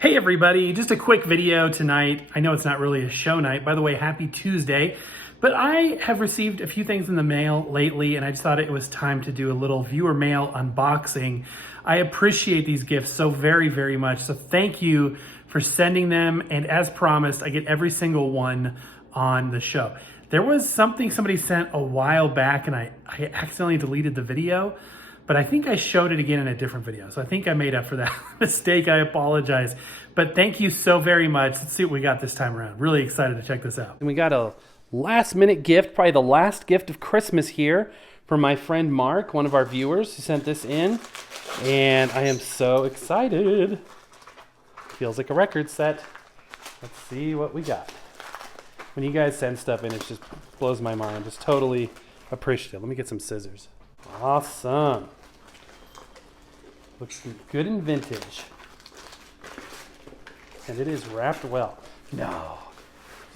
Hey everybody, just a quick video tonight. I know it's not really a show night. By the way, happy Tuesday. But I have received a few things in the mail lately and I just thought it was time to do a little viewer mail unboxing. I appreciate these gifts so very, very much. So thank you for sending them. And as promised, I get every single one on the show. There was something somebody sent a while back and I accidentally deleted the video. But I think I showed it again in a different video. So I think I made up for that mistake. I apologize. But thank you so very much. Let's see what we got this time around. Really excited to check this out. And we got a last minute gift, probably the last gift of Christmas here from my friend Mark, one of our viewers who sent this in. And I am so excited. Feels like a record set. Let's see what we got. When you guys send stuff in, it just blows my mind. Just totally appreciative. Let me get some scissors. Awesome. Looks good and vintage. And it is wrapped well. No.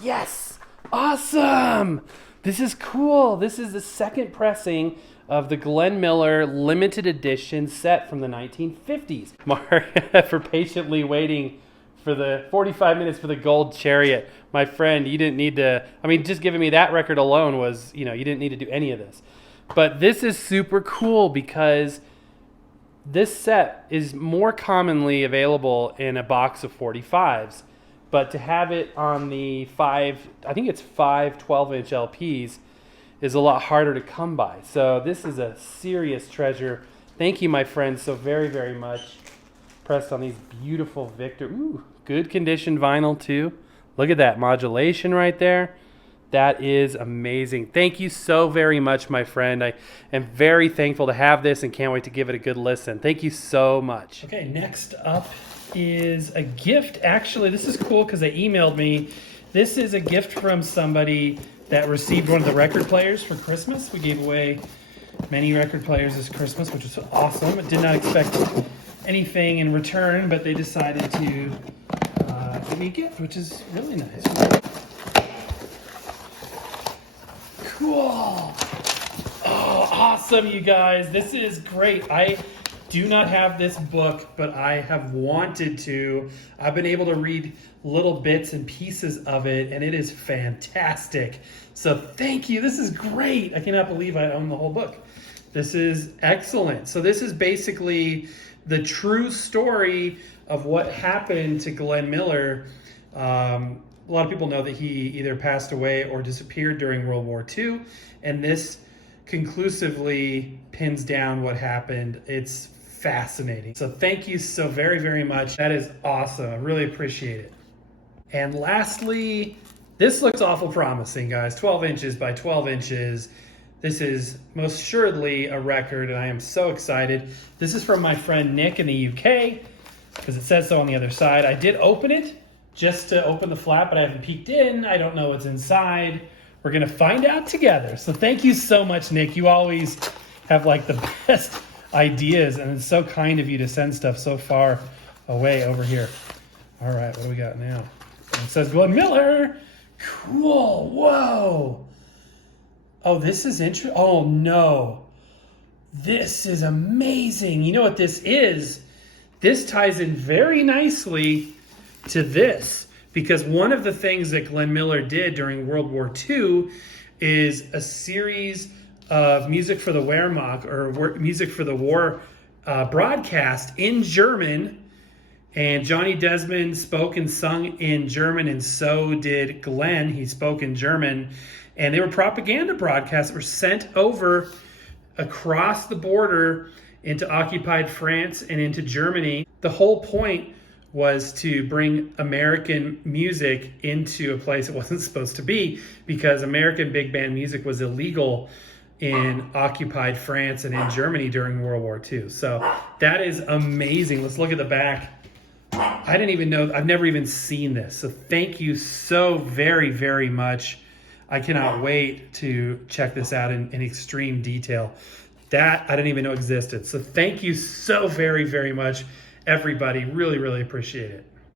Yes! Awesome! This is cool. This is the second pressing of the Glenn Miller limited edition set from the 1950s. Mark, for patiently waiting for the 45 minutes for the gold chariot. My friend, you didn't need to, just giving me that record alone was, you didn't need to do any of this. But this is super cool because this set is more commonly available in a box of 45s, but to have it on the five 12-inch LPs is a lot harder to come by. So this is a serious treasure. Thank you, my friends, so very, very much. Pressed on these beautiful Victor. Ooh, good condition vinyl too. Look at that modulation right there. That is amazing. Thank you so very much, my friend. I am very thankful to have this and can't wait to give it a good listen. Thank you so much. Okay, next up is a gift. Actually, this is cool because they emailed me. This is a gift from somebody that received one of the record players for Christmas. We gave away many record players this Christmas, which was awesome. I did not expect anything in return, but they decided to give me a gift, which is really nice. Cool. Oh, awesome, you guys. This is great. I do not have this book, but I have wanted to. I've been able to read little bits and pieces of it, and it is fantastic. So thank you. This is great. I cannot believe I own the whole book. This is excellent. So this is basically the true story of what happened to Glenn Miller. A lot of people know that he either passed away or disappeared during World War II, and this conclusively pins down what happened. It's fascinating. So thank you so very, very much. That is awesome. I really appreciate it. And lastly, this looks awful promising, guys. 12 inches by 12 inches. This is most assuredly a record, and I am so excited. This is from my friend Nick in the UK, because it says so on the other side. I did open it just to open the flap, but I haven't peeked in. I don't know what's inside. We're gonna find out together. So thank you so much, Nick. You always have like the best ideas, and it's so kind of you to send stuff so far away over here. All right, what do we got now? It says Glenn Miller. Cool, whoa. Oh, this is interesting. Oh no, this is amazing. You know what this is? This ties in very nicely to this, because one of the things that Glenn Miller did during World War II is a series of music for the Wehrmacht, or music for the war broadcast in German, and Johnny Desmond spoke and sung in German, and so did Glenn. He spoke in German, and they were propaganda broadcasts that were sent over across the border into occupied France and into Germany. The whole point was to bring American music into a place it wasn't supposed to be, because American big band music was illegal in occupied France and in Germany during World War II. So that is amazing. Let's look at the back. I didn't even know, I've never even seen this. So thank you so very, very much. I cannot wait to check this out in extreme detail. That I didn't even know existed. So thank you so very, very much, everybody. Really, really appreciate it.